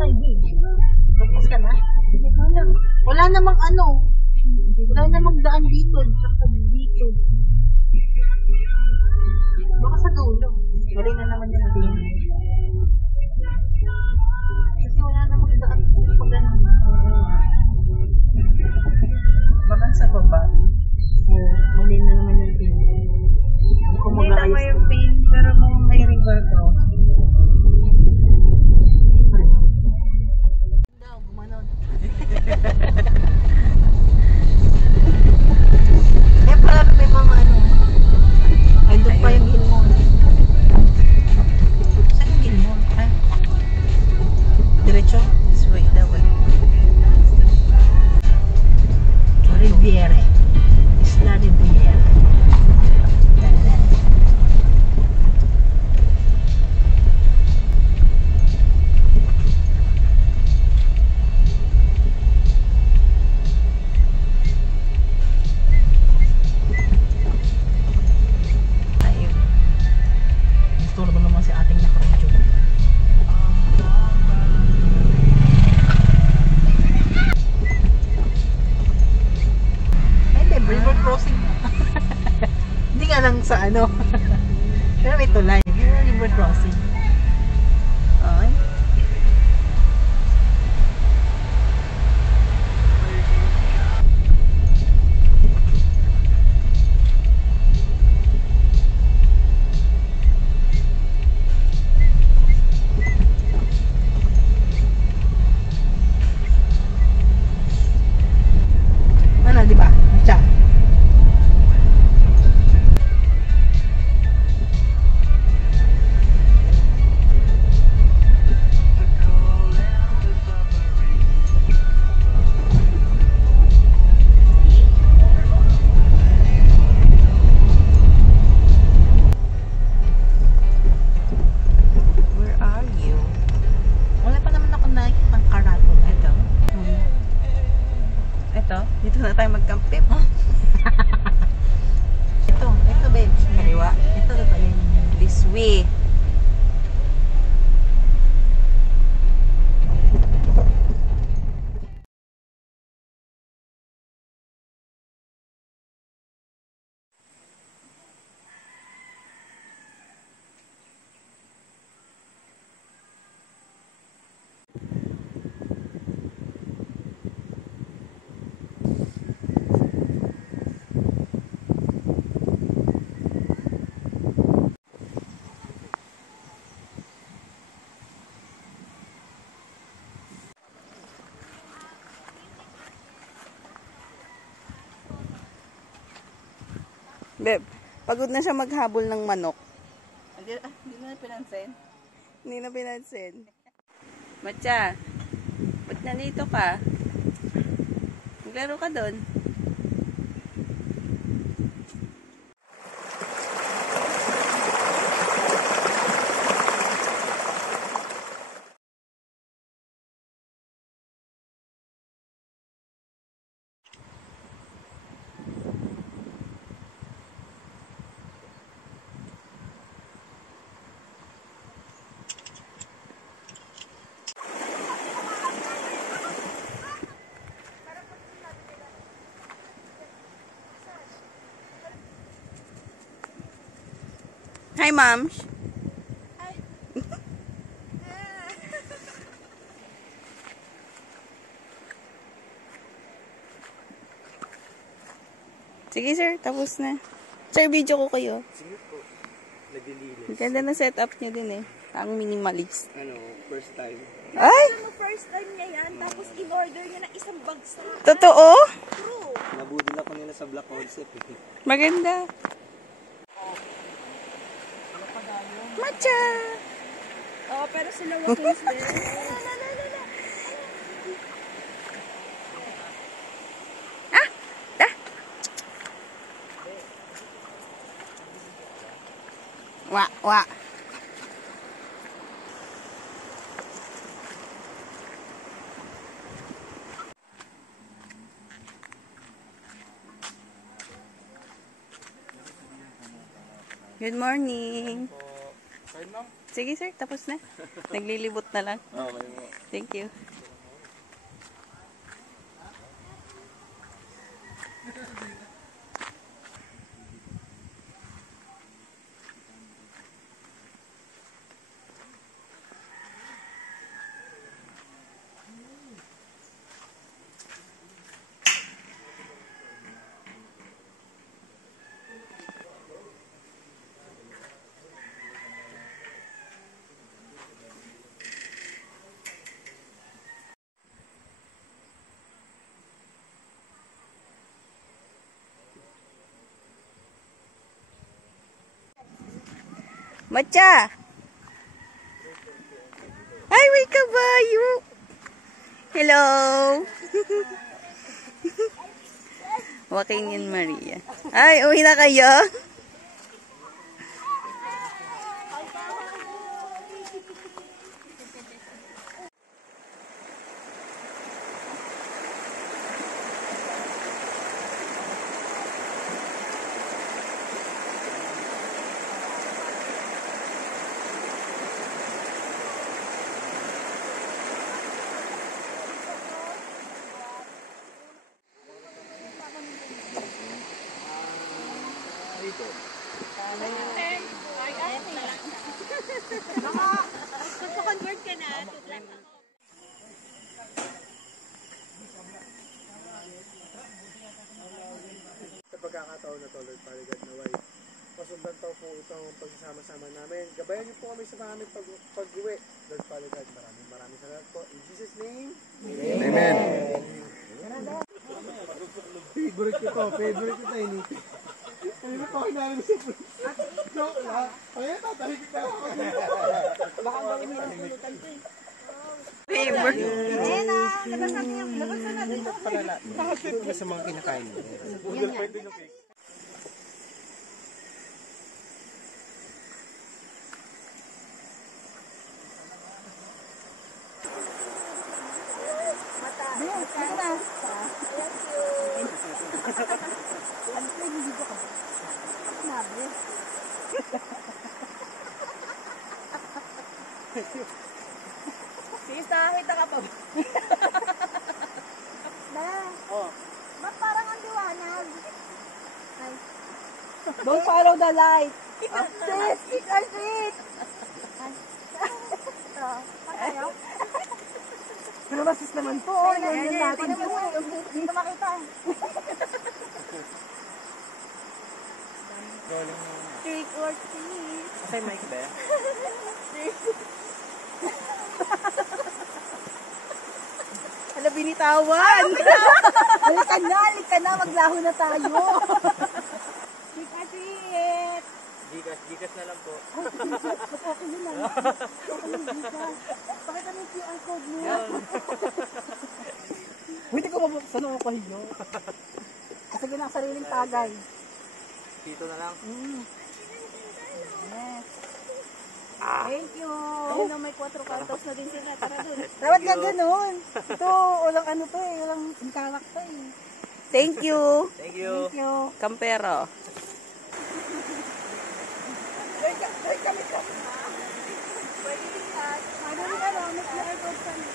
tayo, babe. Tapos ka na? Wala namang ano. Wala namang daan dito. Tsaka dito. Baka sa dulo. Galing na naman yung din. Kasi wala namang daan dito pag ganun. Baka sa baba. Galing na naman yung din. Hindi tama yung pin, pero may river ko. Gumanon. Eh, parang may mga ano. Ay, doon pa yung Gilmore. Saan yung Gilmore? Ha? Diretso? This way, that way. Riviera. Isla Riviera. Sa ano. Pero may tulay. Pero river crossing. Ay. Ano, di ba? Siya. Dito na tayo magkampip. Ito babe. Kaliwa. Ito ba yun? This way. Beb, pagod na siya maghabol ng manok. Hindi na pinansin. Hindi na pinansin. Matcha, ba't nandito ka? Maglaro ka doon. Hi, Moms. Hi. Sige, sir. Tapos na. Sir, video ko kayo. Sige po. Naglilinis. Ganda na setup niya din eh. Ang minimalist. Ano, first time. Ay! Ano, first time niya yan, tapos in-order niya na isang bagsak. Totoo? True. Nabudol ako nila sa Black Concept. Maganda. Matcha! Oo, pero sila Wakins din. Wa. Good morning. Kain lang. Sige sir, tapos na. Naglilibot na lang. Okay mo. Thank you. Matcha! Ay, may kabayo! Hello! Walking in Maria. Ay, uwi na kayo? Magpa-convert ka na. Sa pagkakataon na to, Lord Father God, naway pasundan po itong pagsasama-sama namin. Gabayan niyo po kami sa aming pag-uwi. Lord Father God, maraming salamat po. In Jesus' name, Amen. Favorite ko to, ini. Ano ba ako namin sa joke lang? Kaya tatahig ka ako. Baka gawin mo yung sulutan ko eh. Favor. Labasan natin ito. Nakapit ko sa mga kinakain mo. Sige, kita ka pa ba? Ba't parang ang liwanag? Don't follow the light. Sis, kick or treat! Patayo? Pero masis naman po. Yan natin. Hindi ko makita. Trick or treat. Kasi mic ba? Ano binitawan? Halika na, maglaho na tayo. Trick or treat. Gigas na lang po. Okay yun lang. Pakita mo yung QR code mo. Hindi ko mabuksan ako kahiyo. Kasi yun ang sariling tagay. Dito na lang. Yes. Thank you. Ayun na, may 4 kantos na din sila. Tara dun. Dapat nga ganun. Ito, walang ano to eh. Walang inkalak to eh. Thank you. Thank you. Thank you. Kampero. Ano rin ano, may QR code ka na.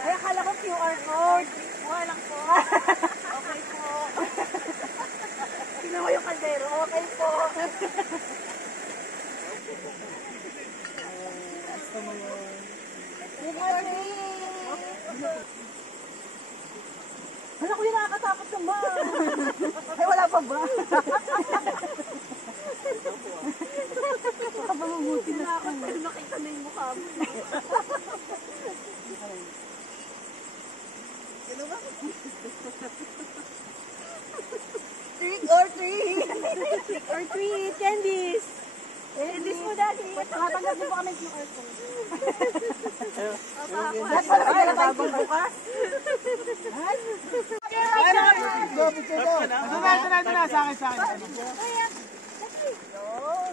Ay, akala ko QR code. Mukha lang po. Okay po. Tingnan mo yung kaldero. Okay po. Hala ko yung nakakatakot naman. Ay, wala pa ba? Baka mamubuti na ako. Nakita na yung mukha mo. Trick or treat! Trick or treat. Candies. Candies mo dati. Nakatanggap niyo po kami QR code. Lahat pala kayo nalabag bukas. Go, picture ko. Ito na. Sa akin.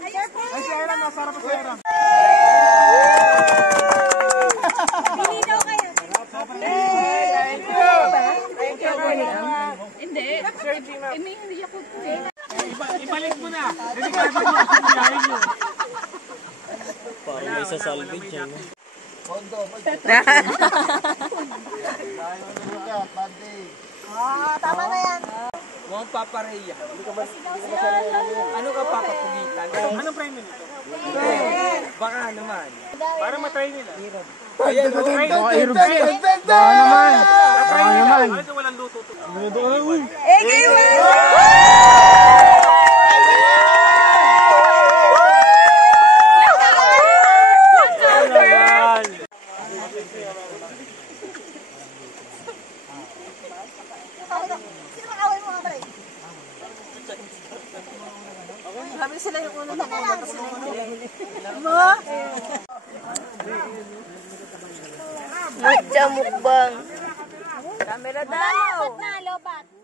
Ay, si Aaron, nasarap pa si Aaron. Hindi. Hindi ako. Ibalik mo na. Parang may sasalvage yan. Tama na yan. Mukhang papareya. Ano ka papapugitan? Anong premyo nito? Baka naman. Para matry nila. Ayan, matry. Baka naman. Baka naman. Ano walang luto to? Sabi sila yung unang nakuha kasi na hindi. Matcha mukbang. Camera daw. Lobat na, lobat.